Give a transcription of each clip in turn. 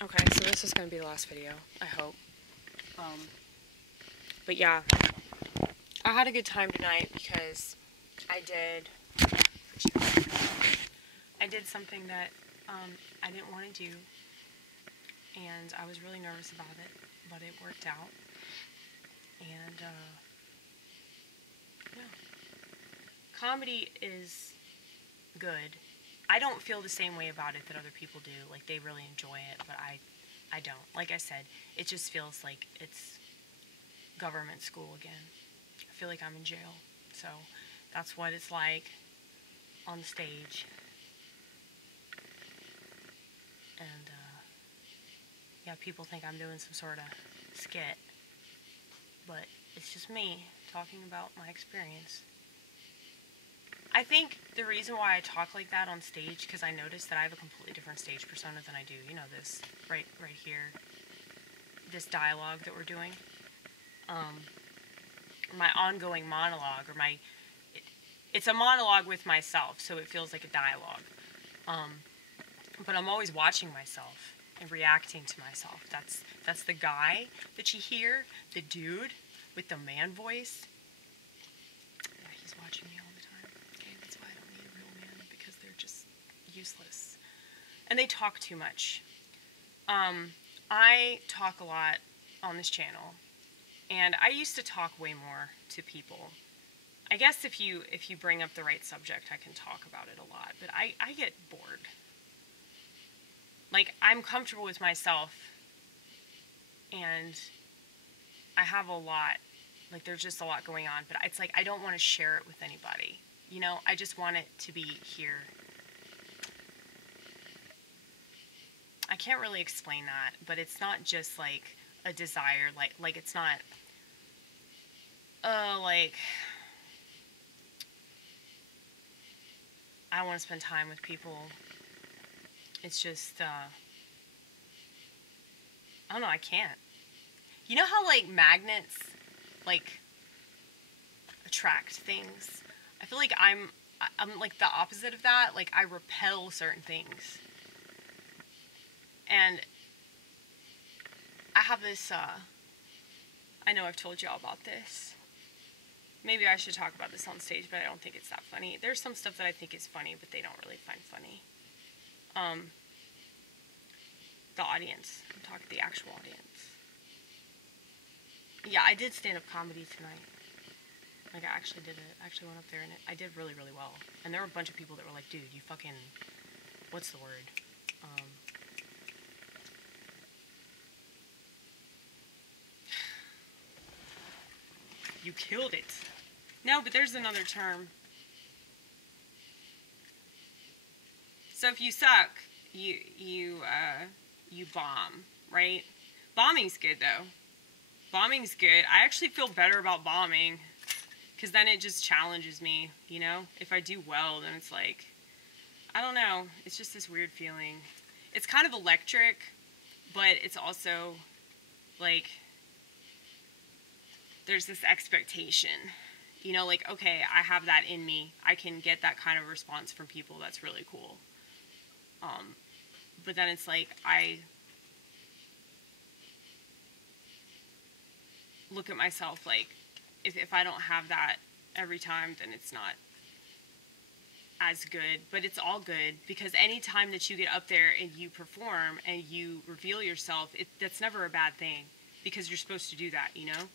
Okay, so this is going to be the last video, I hope. But yeah, I had a good time tonight because I did something that I didn't want to do, and I was really nervous about it, but it worked out. And yeah, comedy is good. I don't feel the same way about it that other people do. Like, they really enjoy it, but I don't. Like I said, it just feels like it's government school again. I feel like I'm in jail. So that's what it's like on the stage. And yeah, people think I'm doing some sort of skit, but it's just me talking about my experience. I think the reason why I talk like that on stage, because I noticed that I have a completely different stage persona than I do, you know, this right here, this dialogue that we're doing, my ongoing monologue, or it's a monologue with myself, so it feels like a dialogue, but I'm always watching myself and reacting to myself. That's the guy that you hear, the dude with the man voice. Yeah, he's watching me all the time. Okay, that's why I don't need a real man, because they're just useless. And they talk too much. I talk a lot on this channel, and I used to talk way more to people. I guess if you bring up the right subject, I can talk about it a lot, but I get bored. Like, I'm comfortable with myself, and I have a lot, like, there's just a lot going on, but it's like I don't want to share it with anybody, you know? I just want it to be here. I can't really explain that, but it's not just, like, a desire, like it's not, like, I want to spend time with people. It's just, I don't know, I can't. You know how, like, magnets, like, attract things? I feel like I'm like the opposite of that. Like, I repel certain things. And I have this, I know I've told y'all about this. Maybe I should talk about this on stage, but I don't think it's that funny. There's some stuff that I think is funny, but they don't really find funny. The audience. I'm talking the actual audience. Yeah, I did stand-up comedy tonight. Like, I actually did it. I actually went up there, and I did really, really well. And there were a bunch of people that were like, dude, you fucking, what's the word? You killed it. No, but there's another term. So if you suck, you bomb, right? Bombing's good, though. Bombing's good. I actually feel better about bombing, because then it just challenges me, you know? If I do well, then it's like, I don't know. It's just this weird feeling. It's kind of electric, but it's also, like, there's this expectation. You know, like, okay, I have that in me. I can get that kind of response from people. That's really cool. But then it's like, I look at myself like, if I don't have that every time, then it's not as good. But it's all good, because any time that you get up there and you perform and you reveal yourself, that's never a bad thing, because you're supposed to do that, you know?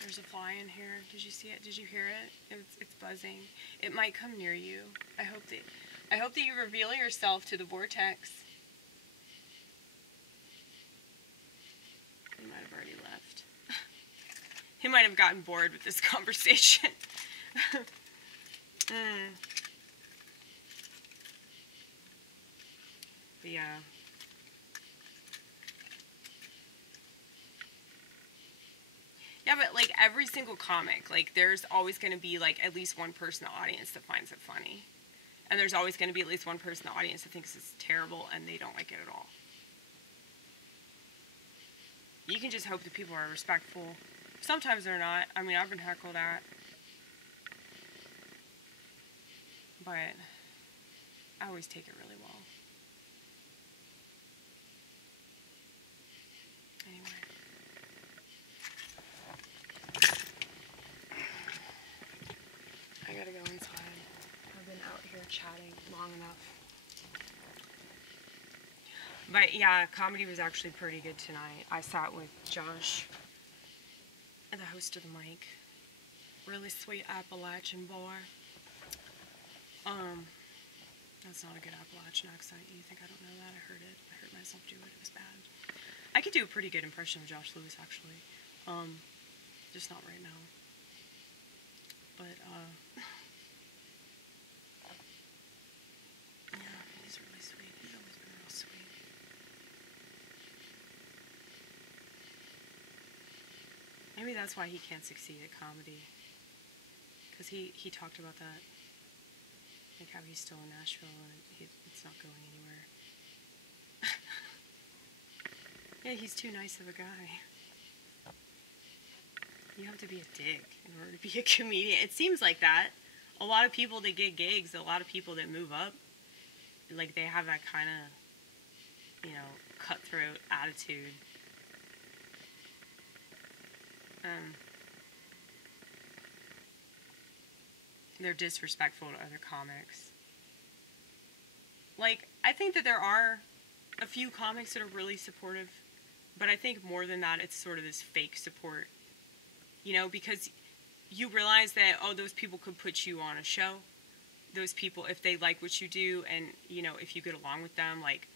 There's a fly in here. Did you see it? Did you hear it? It's buzzing. It might come near you. I hope that you reveal yourself to the vortex. He might have already left. He might have gotten bored with this conversation. But yeah. Yeah, but, like, every single comic, like, there's always going to be, like, at least one person in the audience that finds it funny. And there's always going to be at least one person in the audience that thinks it's terrible and they don't like it at all. You can just hope that people are respectful Sometimes they're not. I mean, I've been heckled at. But I always take it really well. Anyway. I gotta go inside. I've been out here chatting long enough. But yeah, comedy was actually pretty good tonight. I sat with Josh, the host of the mic. Really sweet Appalachian boy. That's not a good Appalachian accent. You think I don't know that? I heard it. I heard myself do it. It was bad. I could do a pretty good impression of Josh Lewis, actually. Just not right now. But, yeah, he's really sweet. He's always been real sweet. Maybe that's why he can't succeed at comedy. Because he talked about that. Like how he's still in Nashville and it's not going anywhere. Yeah, he's too nice of a guy. You have to be a dick in order to be a comedian. It seems like that. A lot of people that get gigs, a lot of people that move up, like they have that kind of, you know, cutthroat attitude. They're disrespectful to other comics. Like, I think that there are a few comics that are really supportive, but I think more than that, it's sort of this fake support. You know, because you realize that, oh, those people could put you on a show. Those people, if they like what you do and, you know, if you get along with them, like,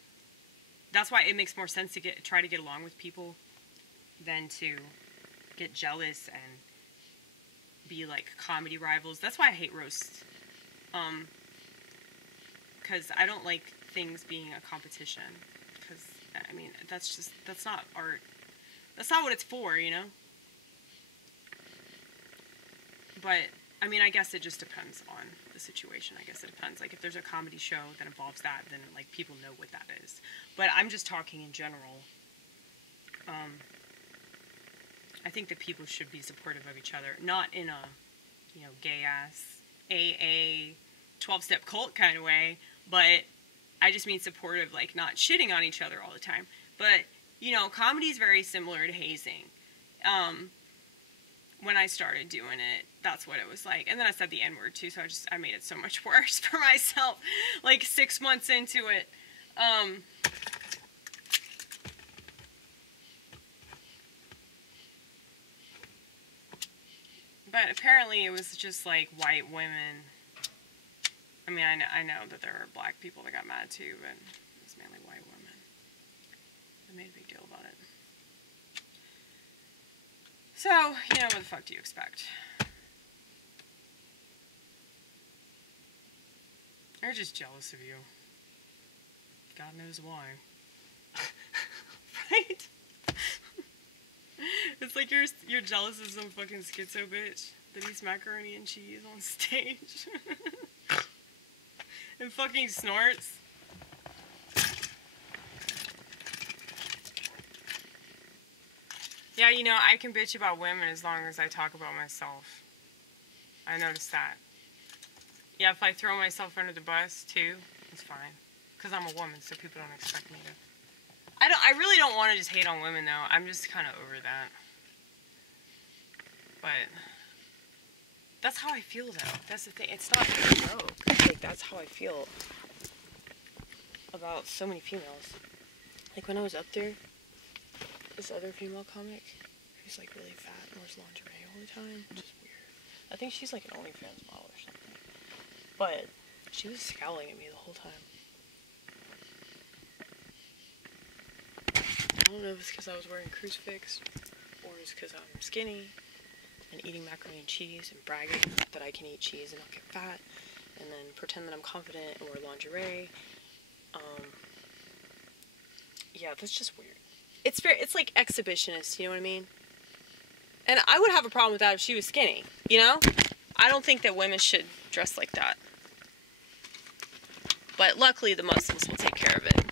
that's why it makes more sense to try to get along with people than to get jealous and be like comedy rivals. That's why I hate roasts. Because I don't like things being a competition. Because, I mean, that's not art. That's not what it's for, you know? But, I mean, I guess it just depends on the situation. I guess it depends. Like, if there's a comedy show that involves that, then, like, people know what that is. But I'm just talking in general. I think that people should be supportive of each other. Not in a, you know, gay-ass, AA, 12-step cult kind of way. But I just mean supportive, like, not shitting on each other all the time. But, you know, comedy is very similar to hazing. When I started doing it, that's what it was like. And then I said the N-word too, so I made it so much worse for myself, like 6 months into it. But apparently it was just like white women. I mean, I know that there were black people that got mad too, but it was mainly white women. They made a big deal about it. So, you know, what the fuck do you expect? They're just jealous of you. God knows why. Right? It's like you're jealous of some fucking schizo bitch that eats macaroni and cheese on stage. And fucking snorts. Yeah, you know, I can bitch about women as long as I talk about myself. I noticed that. Yeah, if I throw myself under the bus, too, it's fine. Because I'm a woman, so people don't expect me to. I really don't want to just hate on women, though. I'm just kind of over that. But that's how I feel, though. That's the thing. It's not a joke. Like, that's how I feel about so many females. Like, when I was up there, this other female comic who's like really fat and wears lingerie all the time, which is weird. I think she's like an OnlyFans model or something. But she was scowling at me the whole time. I don't know if it's because I was wearing crucifix or it's because I'm skinny and eating macaroni and cheese and bragging that I can eat cheese and not get fat and then pretend that I'm confident and wear lingerie. Yeah, that's just weird. It's like exhibitionist, you know what I mean? And I would have a problem with that if she was skinny, you know? I don't think that women should dress like that. But luckily the Muslims will take care of it.